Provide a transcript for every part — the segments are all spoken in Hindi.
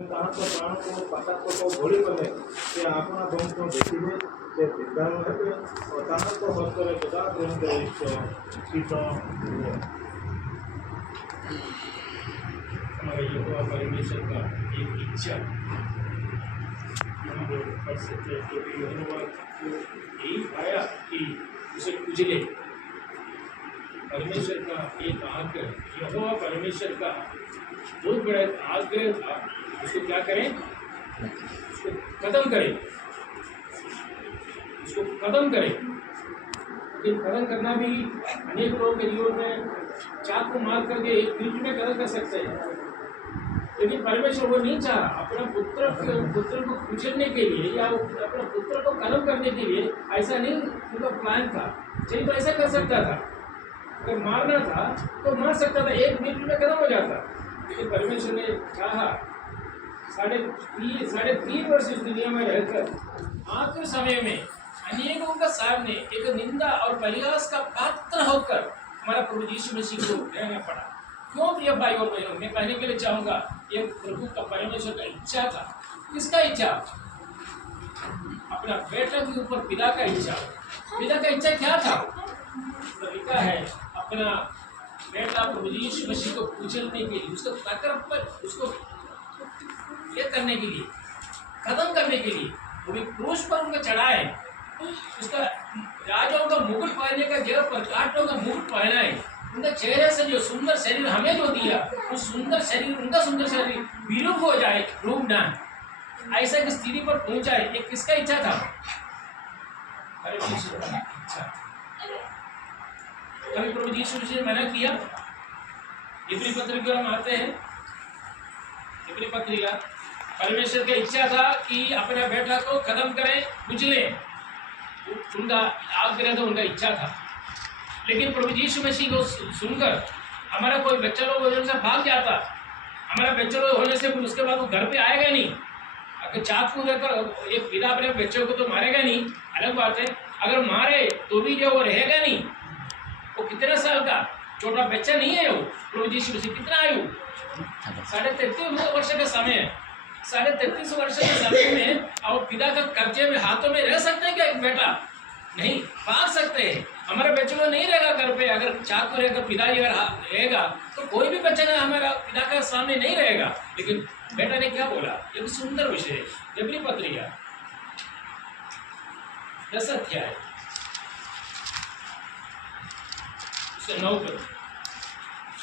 ତାହାଙ୍କ ପ୍ରାଣକୁ ପାତାତ୍ମକ ଘୋଡ଼ି କଲେ ସେ ଆପଣା ବଂଶ ଦେଖିବେ, ସେ ଦୀର୍ଘାୟୁ ହେବେ ଓ ତାହାଙ୍କ ହସ୍ତରେ ସଦା ପର୍ଯ୍ୟନ୍ତ ଶୀତ हुए। हमारे यहोवा परमेश्वर का एक इच्छा हम लोग पढ़ सकते हैं, क्योंकि यहोवा को यही आया कि उसे पूजने। परमेश्वर का एक आग्रह, यहोवा परमेश्वर का बहुत बड़ा आग्रह था, उसको क्या करें, उसको खत्म करें, उसको खत्म करें। लेकिन खत्म करना भी अनेक लोग के जीवन में चाकू मार करके एक मिनट में खत्म कर सकते हैं, लेकिन परमेश्वर वो नहीं चाह अपना पुत्र को कुचलने के लिए या अपने पुत्र को खत्म करने के लिए। ऐसा नहीं उनका प्लान था। चाहिए तो ऐसा कर सकता था, अगर मारना था तो मार सकता था, एक मिनट में खत्म हो जाता। लेकिन परमेश्वर ने चाहा 3.5 वर्ष इस दुनिया में रहकर आखिर समय में अनेकों का सामने एक निंदा और परिहास का पात्र होकर हमारा प्रभु यीशु मसीह को रहना पड़ा। क्यों प्रिय भाई और बहनों, मैं कहने के लिए चाहूँगा, ये प्रभु का परमेश्वर का इच्छा था। किसका इच्छा? अपना बेटा के ऊपर पिता का इच्छा। पिता का इच्छा क्या था? तो लिखा है अपना बेटा प्रभु यीशु मसीह को कुचलने के लिए, उसको ताकत पर, उसको ये करने के लिए, खत्म करने के लिए वो भी क्रूस पर उनको चढ़ाए। उसका राजाओं का मुकुट पहनने का जगह पर कांटों का मुकुट पहना है। उनका चेहरे से जो सुंदर शरीर हमें जो दिया, उस सुंदर शरीर, उनका सुंदर शरीर विरूप हो जाए, रूपदान ऐसा की स्थिति पर पहुंचाए। ये किसका इच्छा था? परमेश्वर का इच्छा। कभी प्रभु यीशु मसीह ने मना किया? इब्री पत्री की ओर हम आते हैं। इब्री पत्रिका, परमेश्वर की इच्छा था कि अपना बेटा को खत्म करें, कुचले। उनका आग्रह था, उनका इच्छा था। लेकिन प्रभु यीशु मसीह को सुनकर हमारा कोई बच्चा लोग वजह से भाग जाता। हमारा बच्चा लोग होने से उसके बाद वो घर पे आएगा नहीं। अगर चाकू देकर एक पिता अपने बच्चों को तो मारेगा नहीं, अलग बात है। अगर मारे तो भी जो वो रहेगा नहीं। वो कितने साल का छोटा बच्चा नहीं है वो। प्रभु यीशु मसीह कितना आयु? 33.5 वर्ष का समय है। 33.5 वर्ष के समय में और पिता का कब्जे में, हाथों में रह सकते हैं क्या एक बेटा? नहीं, भाग सकते हैं। हमारे बच्चों को नहीं रहेगा घर पे। अगर चाकू रहेगा, पिताजी अगर रहेगा तो कोई भी बच्चा का हमारा पिता का सामने नहीं रहेगा। लेकिन बेटा ने क्या बोला? एक सुंदर विषय है। इब्री पत्रिका 10 अध्याय 9 पद।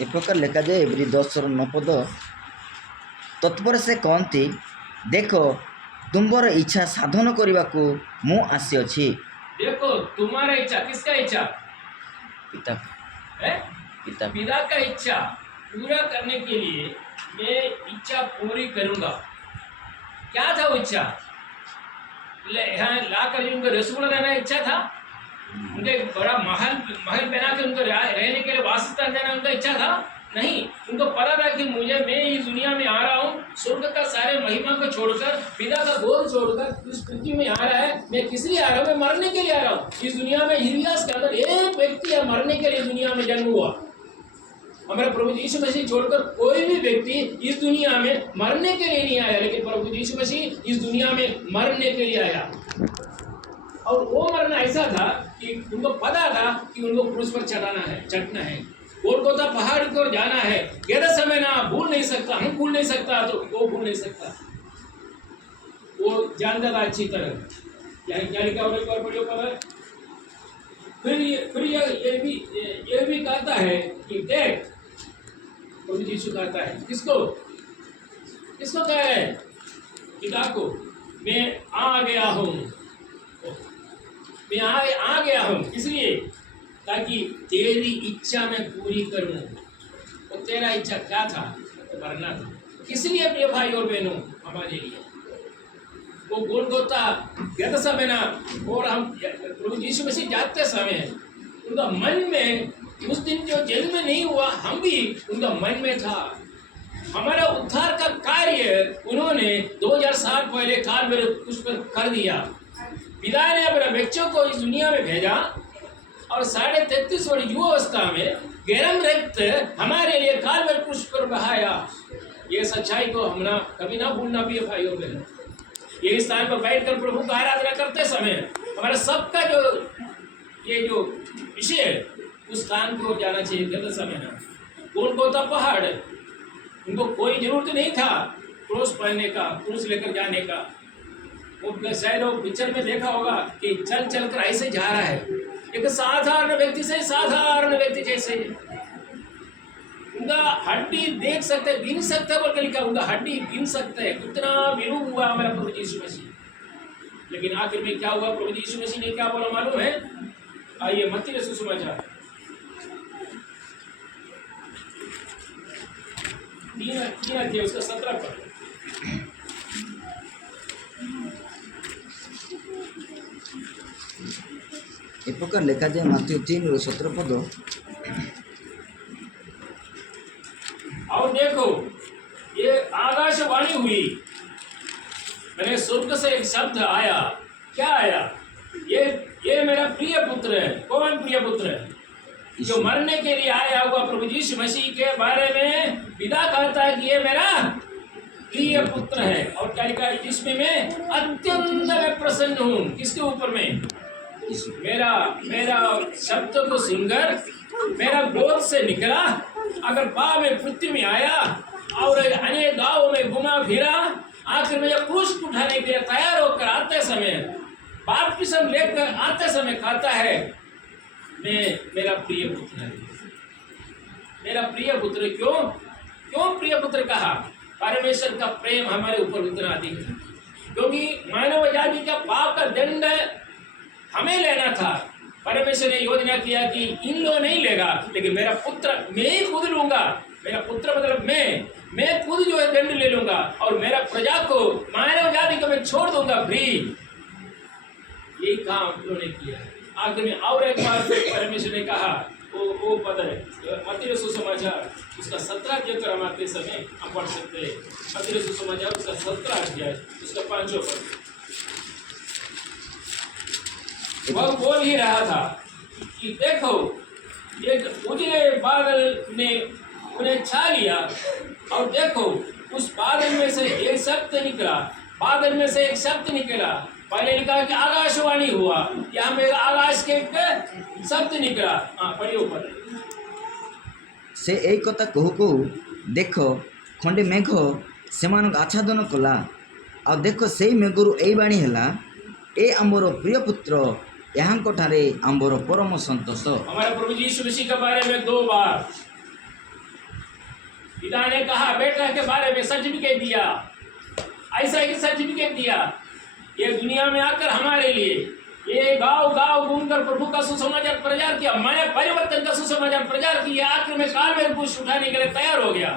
ए प्रकार लिखा जाए इब्री 10:9 पद, तत्पर से कहती, देख तुम्हार इच्छा साधन करने को मु आसी। देखो तुम्हारा इच्छा, किसका इच्छा? पिता है? पिता का इच्छा पूरा करने के लिए मैं इच्छा पूरी करूंगा। क्या था वो इच्छा? यहाँ लाकर उनको रसूल रहना इच्छा था। उनके बड़ा महल बना के उनको रहने के लिए वासस्थान देना उनका इच्छा था? नहीं, उनको पता था कि मैं इस दुनिया में आ रहा हूँ, स्वर्ग का सारे महिमा को छोड़कर, पिता का गोद छोड़कर इस पृथ्वी में आ रहा है। मैं किस लिए आ रहा हूँ? मैं मरने के लिए आ रहा हूँ। इस दुनिया में इतिहास के अंदर एक व्यक्ति मरने के लिए दुनिया में जन्म हुआ। हमारे प्रभु यीशु मसीह छोड़कर कोई भी व्यक्ति इस दुनिया में मरने के लिए नहीं आया, लेकिन प्रभु यीशु मसीह इस दुनिया में मरने के लिए आया। और वो मरना ऐसा था कि उनको पता था कि उनको क्रूस पर चढ़ना है, गोलगोथा पहाड़ की ओर जाना है। गेतसेमनी ना भूल नहीं सकता, हम भूल नहीं सकता, तो वो भूल नहीं सकता। वो जानता था अच्छी तरह। क्या लिखा और एक बार पढ़ियो पढ़ा। फिर ये भी कहता है कि देख, प्रभु यीशु कहता है किसको कहा है? पिता को, मैं आ गया हूँ, मैं आ गया हूँ। इसलिए ताकि तेरी इच्छा मैं पूरी करूं। तो तेरा इच्छा क्या था? मरना था। किस लिए प्रिय भाई और बहनों? हमारे लिए वो गोलगोथा, गेतसेमनी, और हम प्रभु यीशु मसीह जाते समय उनका मन में उस दिन जो जेल में नहीं हुआ, हम भी उनका मन में था। हमारा उद्धार का कार्य उन्होंने 2000 साल पहले काल में उस पर कर दिया। पिता ने अपने बच्चों को इस दुनिया में भेजा और 33.5 वर्ष युवावस्था में गरम रक्त हमारे लिए काल में क्रूस पर बहाया। ये सच्चाई को हम ना कभी ना भूलना भी है भाइयों बहनों। ये स्थान पर बैठकर प्रभु का आराधना करते समय हमारा सबका जो ये जो विषय है उस स्थान को जाना चाहिए। गलत समय ना गोलगोथा पहाड़ है, उनको कोई जरूरत नहीं था क्रूस पहनने का, क्रूस लेकर जाने का। वो शायद वो पिक्चर में देखा होगा कि चल चल कर ऐसे जा रहा है, एक साधारण व्यक्ति से साधारण व्यक्ति जैसे उनका हड्डी देख सकते, गिन सकते बोल के लिखा, उनका हड्डी गिन सकते हैं कितना विरूप हुआ हमारा प्रभु यीशु मसीह। लेकिन आखिर में क्या हुआ, प्रभु यीशु मसीह ने क्या बोला मालूम है? आइए मत्ती रसूल सुसमाचार 3 अध्याय उसका 17 पद। ए प्रकार लिखा जाए मत्ती 3:17 पद। और देखो ये आकाशवाणी हुई, मैंने स्वर्ग से एक शब्द आया। क्या आया? ये मेरा प्रिय पुत्र है। कौन प्रिय पुत्र है? जो मरने के लिए आया हुआ प्रभु यीशु मसीह के बारे में पिता कहता है कि ये मेरा प्रिय पुत्र है। और क्या लिखा है? जिसमें मैं अत्यंत में प्रसन्न हूँ। किसके ऊपर में? मेरा शब्द को सुनकर मेरा गोद से निकला, अगर पाप में पृथ्वी में आया और अनेक गांवों में घुमा फिरा, आखिर में जब क्रूस उठाने के लिए तैयार होकर आते समय, बपतिस्मा लेकर आते समय कहता है मेरा प्रिय पुत्र है। मेरा प्रिय पुत्र। क्यों प्रिय पुत्र कहा? परमेश्वर का प्रेम हमारे ऊपर उतना अधिक है, क्योंकि मानव जाति का पाप का दंड हमें लेना था। परमेश्वर ने योजना किया कि इन लोग नहीं लेगा, लेकिन मेरा पुत्र मैं ही खुद लूंगा। मेरा पुत्र मतलब मैं खुद जो है दंड ले लूंगा और मेरा प्रजा को, मानव जाति को मैं छोड़ दूंगा फ्री। यही काम उन्होंने किया। आखिर में और एक बार परमेश्वर ने कहा, वो पद है मत्ती रसूल सुसमाचार उसका 17 अध्याय कर हम आते समय हम पढ़ सकते हैं। मत्ती रसूल सुसमाचार उसका 17 अध्याय उसका 5वां पद। वह बोल ही रहा था कि देखो एक उजले बादल ने उन्हें छा लिया, और देखो उस बादल में से एक शब्द निकला। बादल में से एक शब्द निकला। पहले लिखा कि आकाशवाणी हुआ, यहाँ में आकाश के शब्द निकला। हाँ पढ़िए ऊपर। से एई कथा कहू कहू देखो खंडे मेघ सेमानक आच्छादन कला। आ देखो से मेघरू एई बाणी हैला, ए आंबर प्रिय पुत्र, यहाँ ठारे आंबर परम संतोष। हमारे प्रभु यीशु मसीह के बारे में 2 बार पिता ने कहा, बेटा के बारे में सर्टिफिकेट दिया, ऐसा एक सर्टिफिकेट दिया। ये दुनिया में आकर हमारे लिए ये गांव घूमकर प्रभु का सुसमाचार प्रचार किया, मैंने परिवर्तन का सुसमाचार प्रचार किया। आखिर में काल में कुछ उठाने के लिए तैयार हो गया।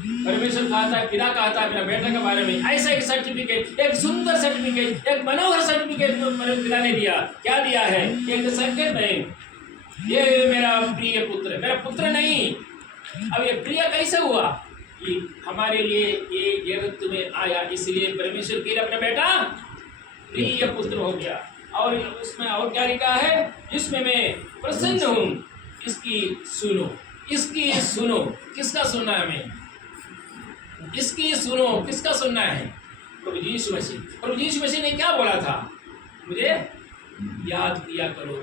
परमेश्वर कहता है, पिता कहता है मेरा बेटा के बारे में ऐसा एक सर्टिफिकेट, एक सुंदर सर्टिफिकेट, एक मनोहर सर्टिफिकेट मेरे पिता ने दिया। क्या दिया है? एक संकेत नहीं, ये मेरा प्रिय पुत्र है। मेरा पुत्र नहीं, अब ये प्रिय कैसे हुआ? कि हमारे लिए ये जगत में आया, इसलिए परमेश्वर के लिए अपना बेटा प्रिय पुत्र हो गया। और उसमें और क्या लिखा है? जिसमें मैं प्रसन्न हूँ, इसकी सुनो। किसका सुनना है? हमें इसकी सुनो। किसका सुनना है? प्रभु यीशु मसीह। प्रभु यीशु मसीह ने क्या बोला था? मुझे याद किया करो,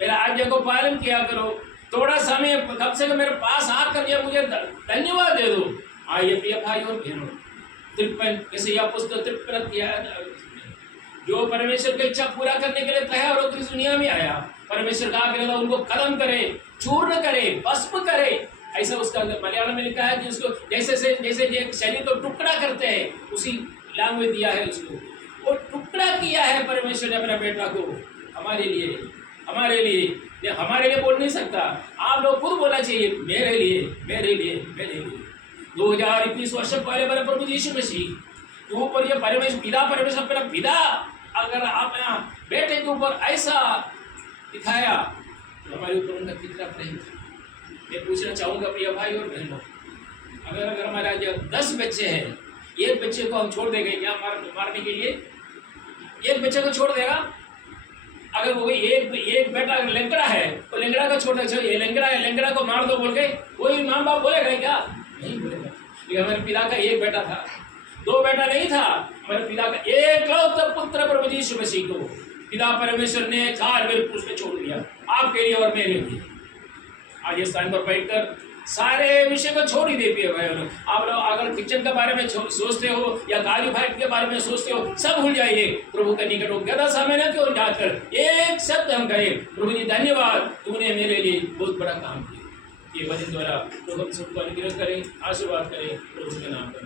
मेरा आज्ञा को पालन किया करो। थोड़ा समय कब से मेरे पास आकर ये मुझे धन्यवाद दे दो। आइए प्रिय भाई और बहनों, 53 जैसे यह पुस्तक 53 किया, जो परमेश्वर की इच्छा पूरा करने के लिए तैयार होकर इस दुनिया में आया, परमेश्वर का आग्रह था उनको खत्म करे, चूर्ण करे, भस्म करे। ऐसा उसका मलयालम में लिखा है कि उसको जैसे एक शरीर को टुकड़ा करते हैं, उसी लैंग्वेज दिया है उसको। वो टुकड़ा किया है परमेश्वर ने अपना बेटा को हमारे लिए बोल नहीं सकता। आप लोग खुद बोलना चाहिए, मेरे लिए 2021 वर्ष पहले बने प्रभु यीशु मसीह ऊपर ये परमेश्वर अपना पिता अगर अपना बेटे के ऊपर ऐसा दिखाया तो हमारे ऊपर उनका कितना प्रेम। मैं पूछना चाहूँगा प्रिय भाई और बहनों, अगर हमारा जो 10 बच्चे हैं, एक बच्चे को हम छोड़ देंगे क्या मारने के लिए? एक बच्चे को छोड़ देगा? अगर वो एक बेटा लेंगड़ा है तो लेंगड़ा को छोड़ देगा, ये लेंगड़ा है, लेंगड़ा को मार दो बोल के कोई माँ बाप बोलेगा क्या? नहीं बोलेगा। लेकिन हमारे पिता का एक बेटा था, 2 बेटा नहीं था। हमारे पिता का एकलौता पुत्र प्रभु यीशु मसीह को पिता परमेश्वर ने कार्य क्रूस में छोड़ दिया, आपके लिए और मेरे लिए। आज इस स्थान पर बैठकर सारे विषय को छोड़ ही दे पिए भाई। आप लोग अगर किचन के बारे में सोचते हो या गाड़ी फाइट के बारे में सोचते हो, सब भूल जाइए, प्रभु के निकट हो गया समय न क्यों जाकर एक शब्द हम कहें, प्रभु जी धन्यवाद, तूने मेरे लिए बहुत बड़ा काम किया। ये वचन द्वारा प्रभु सबको अनुग्रह करें, आशीर्वाद करें, प्रभु के नाम पर।